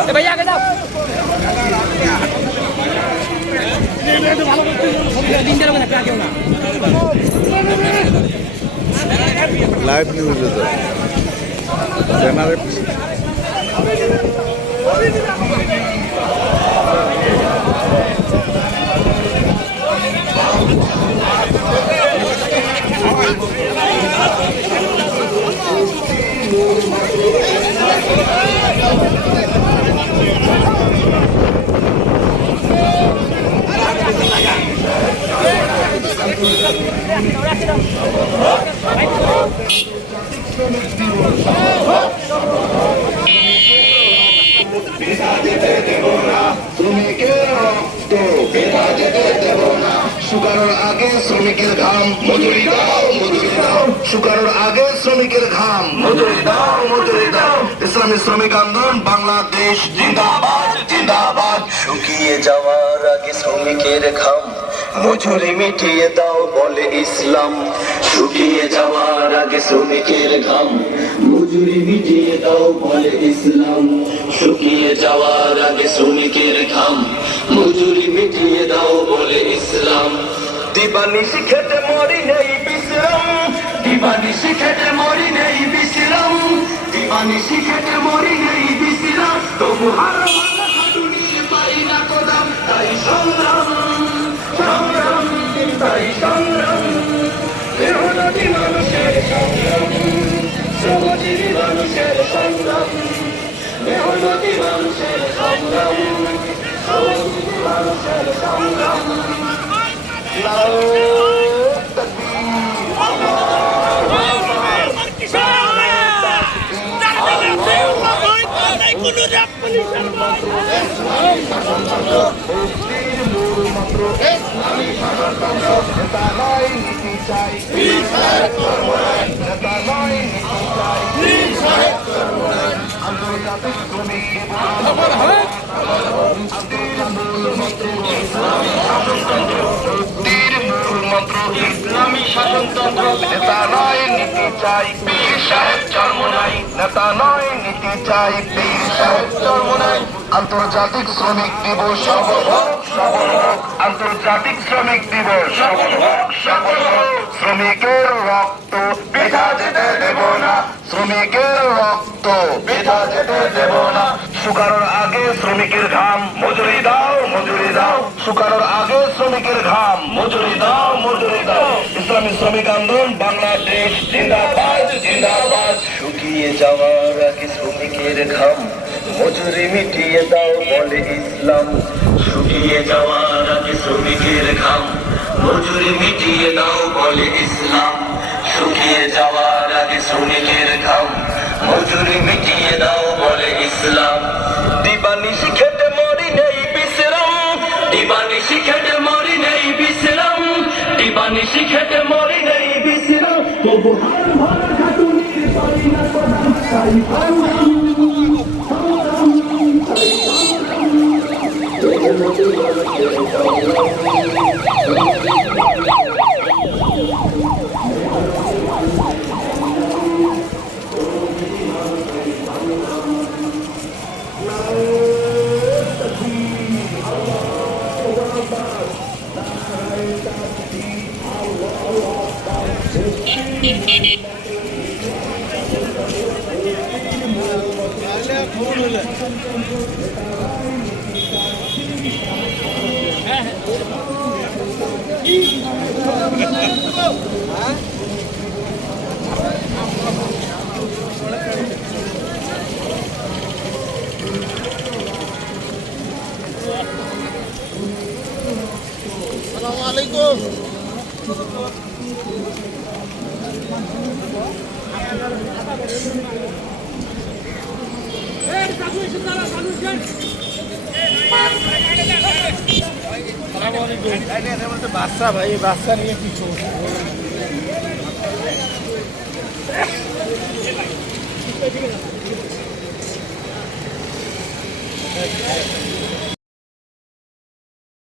এ ভাই আগে যাও তিনটে লোক না কেউ না লাইভ নিউজে তো ব্যানারে শ্রমিকের রক্ত বেটা যেতে দেব না শ্রমিকের ঘাম মজুরি দাও মজুরি দাও শুকানোর শ্রমিক আন্দোলন বাংলাদেশ জিন্দাবাদ জিন্দাবাদ শুকিয়ে যাওয়ার আগে শ্রমিকের ঘাম মজুরি মিটিয়ে দাও বলে ইসলাম। শুকিয়ে যাওয়ার আগে শ্রমিকের ঘাম। মজুরি মিটিয়ে দাও বলে ইসলাম। শুকিয়ে যাওয়ার আগে শ্রমিকের ঘাম। মজুরি মিটিয়ে দাও বলে ইসলাম। দিবানিশি খেতে মরি নেই বিশ্রাম। দিবানিশি খেতে মরি নেই বিশ্রাম। দিবানিশি খেতে মরি নেই বিশ্রাম। মেহনতি মানুষের সংগ্রাম শ্রমজীবী মানুষের সংগ্রাম। মেহনতি মানুষের সংগ্রাম। শ্রমজীবী মানুষের সংগ্রাম। নেতা নয় নীতি চাই নেতা নয় নীতি চাই আন্তর্জাতিক শ্রমিক মুক্তির ইসলামী শাসনতন্ত্র নেতা চাই পীর সাহেব জন্ম নাই নেতা নয়, নীতি চাই পীর সাহেব জন্ম নাই আন্তর্জাতিক শ্রমিক দিবস আন্তর্জাতিক শ্রমিক দিবস শ্রমিকের রক্ত বৃথা যেতে দেব না। শ্রমিকের রক্ত বৃথা যেতে দেব না। শুকানোর আগে শ্রমিকের ঘাম, মজুরি দাও মজুরি দাও। শুকানোর আগে শ্রমিকের ঘাম, মজুরি দাও মজুরি দাও। ইসলামী শ্রমিক আন্দোলন, বাংলাদেশ জিন্দাবাদ জিন্দাবাদ। শুকিয়ে যাওয়ার আগে শ্রমিকের ঘাম, মজুরি মিটিয়ে দাও বলে ইসলাম। শুকিয়ে যাওয়ার আগে শ্রমিকের ঘাম, মজুরি মিটিয়ে দাও বলে ইসলাম। শুকিয়ে যাওয়ার আগে শ্রমিকের ঘাম, মজুরি মিটিয়ে দাও বলে ইসলাম। দিবানিশি খেতে মরি নেই বিশ্রাম দিবানিশি খেতে মরি নেই দিবানিশি শিখেতে মরি নেই বিছিল। তবু হার ভরা খাটুনির পারি না কথা তাই সংগ্রাম বাচ্চা ভাই বাচ্চা নিয়ে কিছু